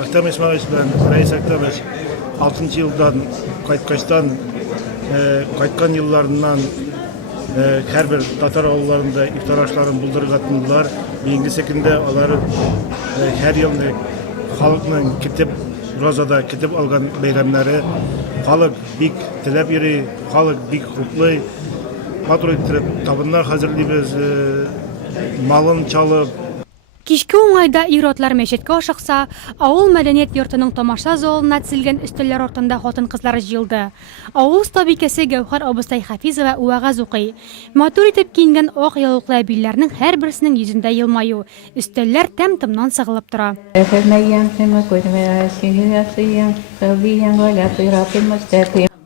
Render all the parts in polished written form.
Ахтам Исмағилович белән Рәис Актамович 6 елдан кайткан елларыннан һәрбер татар авылларында ифтар ашларын булдырырга тотындылар. Бигинче көндә алар һәр елны халыкның китеп розада китеп алган бәйрәмнәре, халык бик теләп йөри, халык бик хуплый, матур итеп табыннар хәзерлибез, малын чалып. Кичке уңайда ир-атлар мәчеткә ашыкса, авыл мәдәният йортының тамаша залына тезелгән өстәлләр артында хатын-кызлар җыелды. Авыл стабикәсе Гәүһәр Абыстай Хафизова вәгазь укый. Матур итеп киенгән ак яулыклы әбиләрнең һәрберсенең йөзендә елмаю, өстәлләр тәм-томнан сыгылып тора.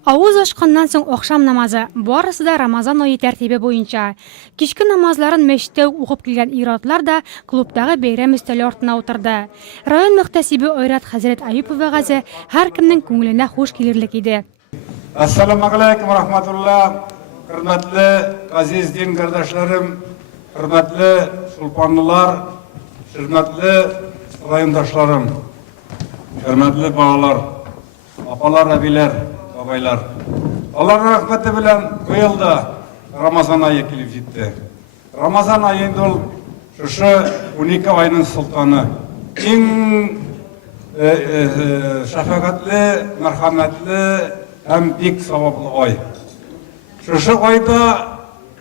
Авыз ашканнан соң акшам намазы, барысы да Рамазан ае тәртибе буенча. Кичке намазларын мәчеттә укып килгән ир-атлар да клубтагы бәйрәм өстәле артына утырды. Район мөхтәсибе Айрат хәзрәт Аюпов вәгазы һәркемнең күңеленә хуш килерлек иде. Ассаламу алейкум рахматуллах. Хөрмәтле газиз дин кардәшләрем, хөрмәтле сулпанлылар, хөрмәтле райондашларым, хөрмәтле балалар, апалар, әбиләр, абайлар. Аллар рәхмәте белән быелда Рамазан ае килеп җитте. Рамазан ае инде ул шушы 12 айның султаны. Иң шәфәкатьле, мәрхәмәтле һәм бик саваплы ай. Шушы айда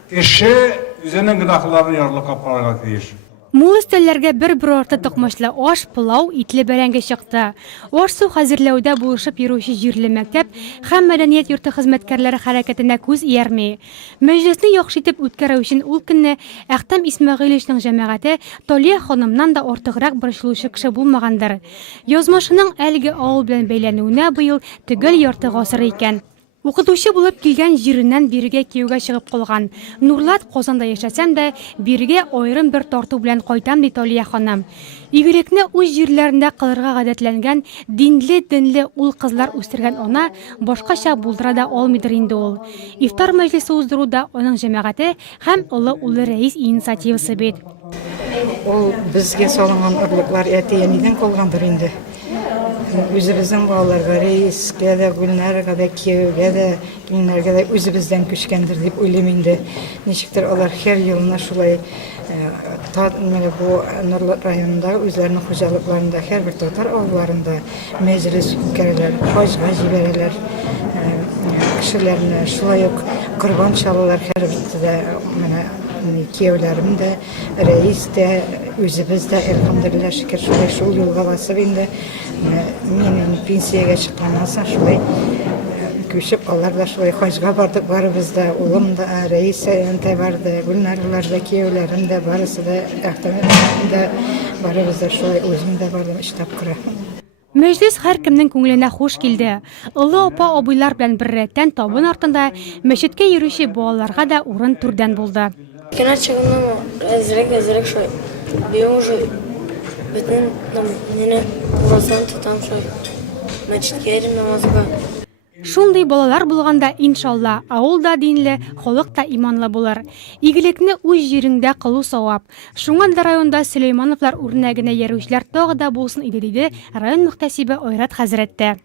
кеше үзенең гөнаһларын ярлык капарга тиеш. Мул өстәлләргә бер арты токмачлы аш, пылау, итле бәрәңге чыкты. Аш-су хәзерләүдә булышып йөрүче җирле мәктәп һәм мәдәният йорты хезмәткәрләре хәрәкәтенә күз иярми. Мәҗлесне яхшы итеп үткәрү өчен ул көнне Әхтәм Исмәгыйлевичнең җәмәгате Талия ханымнан да артыграк борчылучы кеше булмагандыр. Язмышының әлеге авыл белән бәйләнүенә быел төгәл ярты гасыр икән. Укытучы булып килгән җиреннән бирегә кияүгә чыгып калган. Нурлат Казанда яшәсәм дә, бирегә аерым бер тарту белән кайтам ди Талия ханым. Игелекне үз җирләрендә кылырга гадәтләнгән динле ул кызлар үстергән ана башкача булдыра да алмыйдыр инде ул. Ифтар мәҗлесе уздыруда аның җәмәгате һәм улы рәис инициативасы бит. Ул безгә салынган орлыклар әти-әнидән калгандыр инде. Үзебезнең балаларга, Рәискә дә, Гөлнәргә дә, кияүгә дә, киңнәргә дә үзебездән күчкәндер дип уйлыйм инде. Ничектер алар һәр елына шулай менә бу Нурлат районында үзләренең хуҗалыкларында һәрбер татар авылларында мәҗлес үткәрәләр, хаҗга җибәрәләр. Кешеләрне шулай ук корбан чалалар һәрберсендә менә кияүләрем дә, Рәис дә, үзебез дә әлхәмдүлилләh шөкер шулай шул юлга басып инде. Минем пенсиягә чыкканнан соң шулай күчеп алар да шулай хаҗга бардык барыбыз да, улым да, Рәис әнтә барды, Гөлнәрләр дә, кияүләрем дә, барысы да, Әхтәм дә барыбыз да шулай үзем дә бардым штаб кыра. Мәҗлес һәркемнең күңеленә хуш килде. Олы апа абыйлар белән бер рәттән табын артында мәчеткә йөрүче балаларга да урын түрдән булды. Кена чыгынның әзрәк шулай. Быел уже бөтен нене уразан тотам шулай. Мәчеткә йөрим намазга. Шундый балалар булганда, иншалла, авылда динле, халык та иманлы булыр. Игелекне үз җиреңдә кылу савап. Шуңа да районда Сөләймановлар үрнәгенә йөрүчеләр тагы да булсын иде диде район мөхтәсибе Айрат хәзрәттә.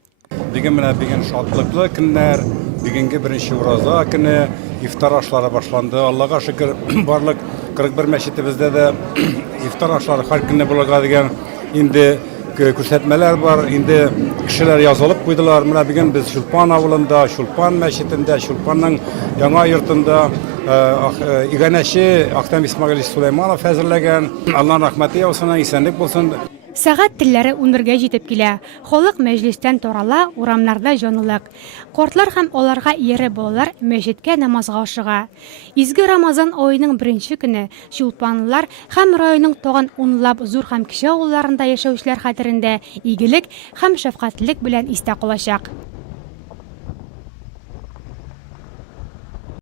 Бүген менә шатлыклы көннәр, бүгенге беренче ураза көне, ифтар ашлары башланды. Аллага шөкер, барлык 41 мәчетебездә дә ифтар ашлары һәр көнне булырга дигән инде күрсәтмәләр бар. Инде кешеләр язылып куйдылар. Менә бүген без Шулпан авылында, Шулпан мәчетендә, Шулпанның яңа йортында иганәче Ахтәм Исмәгыйлевич Сулайманов әзерләгән. Аллаһ рәхмәте яусына, исәнлек булсын. Сәгать телләре 11-гә җитеп килә. Халык мәҗлестән тарала, урамнарда җанлык. Картлар һәм аларга иярә балалар мәчеткә намазга ашыга. Изге Рамазан аеның беренче көне Шулпанлылар һәм районның тагын унлап зур һәм кече авылларында яшәүчеләр хәтерендә игелек һәм шәфкатьлек белән истә калачак.